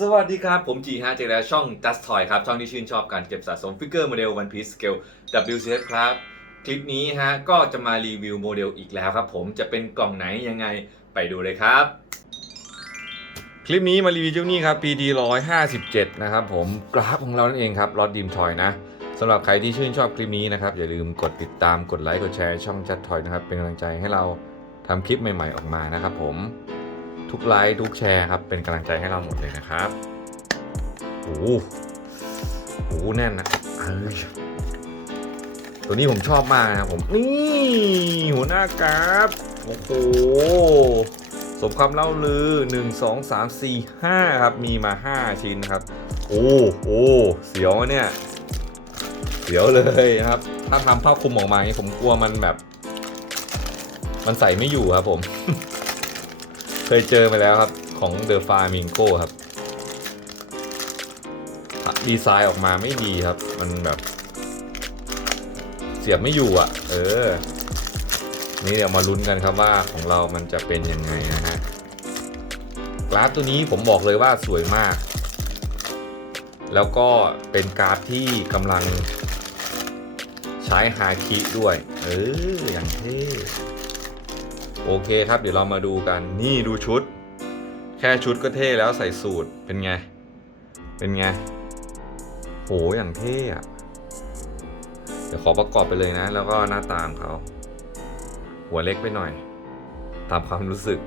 สวัสดีครับ ผมจีฮะเจอแล้วช่อง Just Toy ครับ ช่องที่ชื่นชอบการเก็บสะสมฟิกเกอร์โมเดล One Piece Scale WCS ครับ คลิปนี้ฮะ ก็จะมารีวิวโมเดลอีกแล้วครับผมจะเป็นกล่องไหนยังไงไปดูเลยครับ คลิปนี้มารีวิวเจ้านี่ครับ PD 157 นะครับผมกราฟของเรานั่นเองครับรอดดีมทอยนะสำหรับใครที่ชื่นชอบคลิปนี้นะครับ อย่าลืมกดติดตามกดไลค์กดแชร์ช่อง Just Toy นะครับ เป็นกำลังใจให้เราทำคลิปใหม่ ๆ ออกมานะครับผม ทุกไลค์ทุกแชร์ครับ เป็นกำลังใจให้เราหมดเลยนะครับโอ้โหโอ้โหแน่นนะเอ้ยตัวนี้ผมชอบมากนะผมนี่หัวหน้ากราฟโอ้โหสมคำเล่าลือ 1 2 3 4 5 ครับ มีมา 5 ชิ้นนะครับ โอ้โหเสียวเนี่ยเสียวเลยนะครับ ถ้าทำผ้าคลุมออกมาอย่างนี้ผมกลัวมันแบบ มันใส่ไม่อยู่ครับผม เคยเจอมาแล้วครับของ The Flamingo ครับ ดีไซน์ออกมาไม่ดีครับ มันแบบ เสียบไม่อยู่อะ เออ นี่เดี๋ยวมาลุ้นกันครับว่าของเรามันจะเป็นยังไงนะฮะกราฟตัวนี้ผมบอกเลยว่าสวยมาก แล้วก็เป็นกราฟที่กำลังใช้ฮาคิด้วย เอออย่างเท่ โอเคครับ เดี๋ยวเรามาดูกัน นี่ดูชุด แค่ชุดก็เท่แล้วใส่สูตร เป็นไง เป็นไง โห อย่างเท่อะเดี๋ยวขอประกอบไปเลยนะ แล้วก็หน้าตาของเขา หัวเล็กไปหน่อย ตามความรู้สึก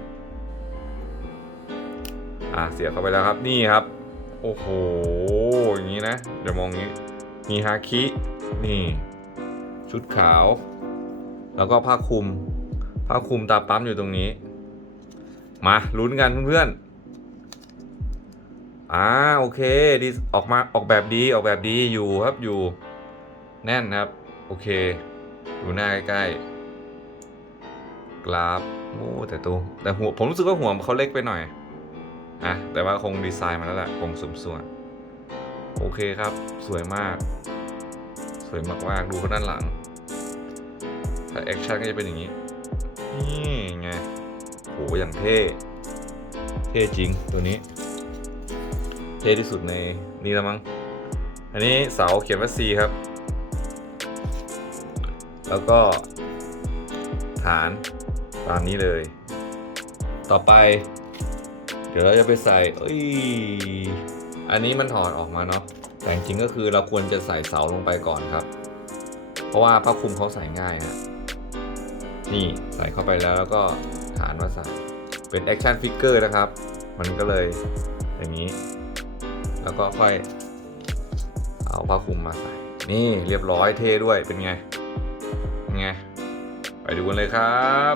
อะ เสียเข้าไปแล้วครับ นี่ครับ โอ้โห อย่างนี้นะ เดี๋ยวมองนี้ มีฮาคิ นี่ ชุดขาว แล้วก็ผ้าคลุม ผ้าคลุมตาปั๊มอยู่ตรงนี้ มาลุ้นกันเพื่อนๆอ่าโอเคดีออกมาออกแบบดีออกแบบดีอยู่ครับอยู่แน่นครับ โอเค ดูหน้าใกล้ๆกราฟโอ้แต่ตัวแต่หัวผมรู้สึกว่าหัวเขาเล็กไปหน่อยอะแต่ว่าคงดีไซน์มาแล้วแหละคงสมส่วน โอเคครับ สวยมาก สวยมากๆดูเขาด้านหลังถ้าแอคชั่นก็จะเป็นอย่างนี้ นี่ไงโหอย่างเท่ เท่จริงตัวนี้ เท่ที่สุดในนี่แล้วมั้ง อันนี้เสาเขียนว่า C ครับ แล้วก็ ฐานตามนี้เลย ต่อไป เดี๋ยวเราจะไปใส่ เอ้ย อันนี้มันถอดออกมาเนาะ แต่จริงก็คือเราควรจะใส่เสาลงไปก่อนครับ เพราะว่าผ้าคลุมเขาใส่ง่ายนะ นี่ใส่เข้าไปแล้วแล้วก็ฐานมาใส่เป็นแอคชั่นฟิกเกอร์นะครับ มันก็เลยอย่างนี้ แล้วก็ค่อยเอาผ้าคลุมมาใส่ นี่เรียบร้อยเท่ด้วยเป็นไงเป็นไง ไปดูกันเลยครับ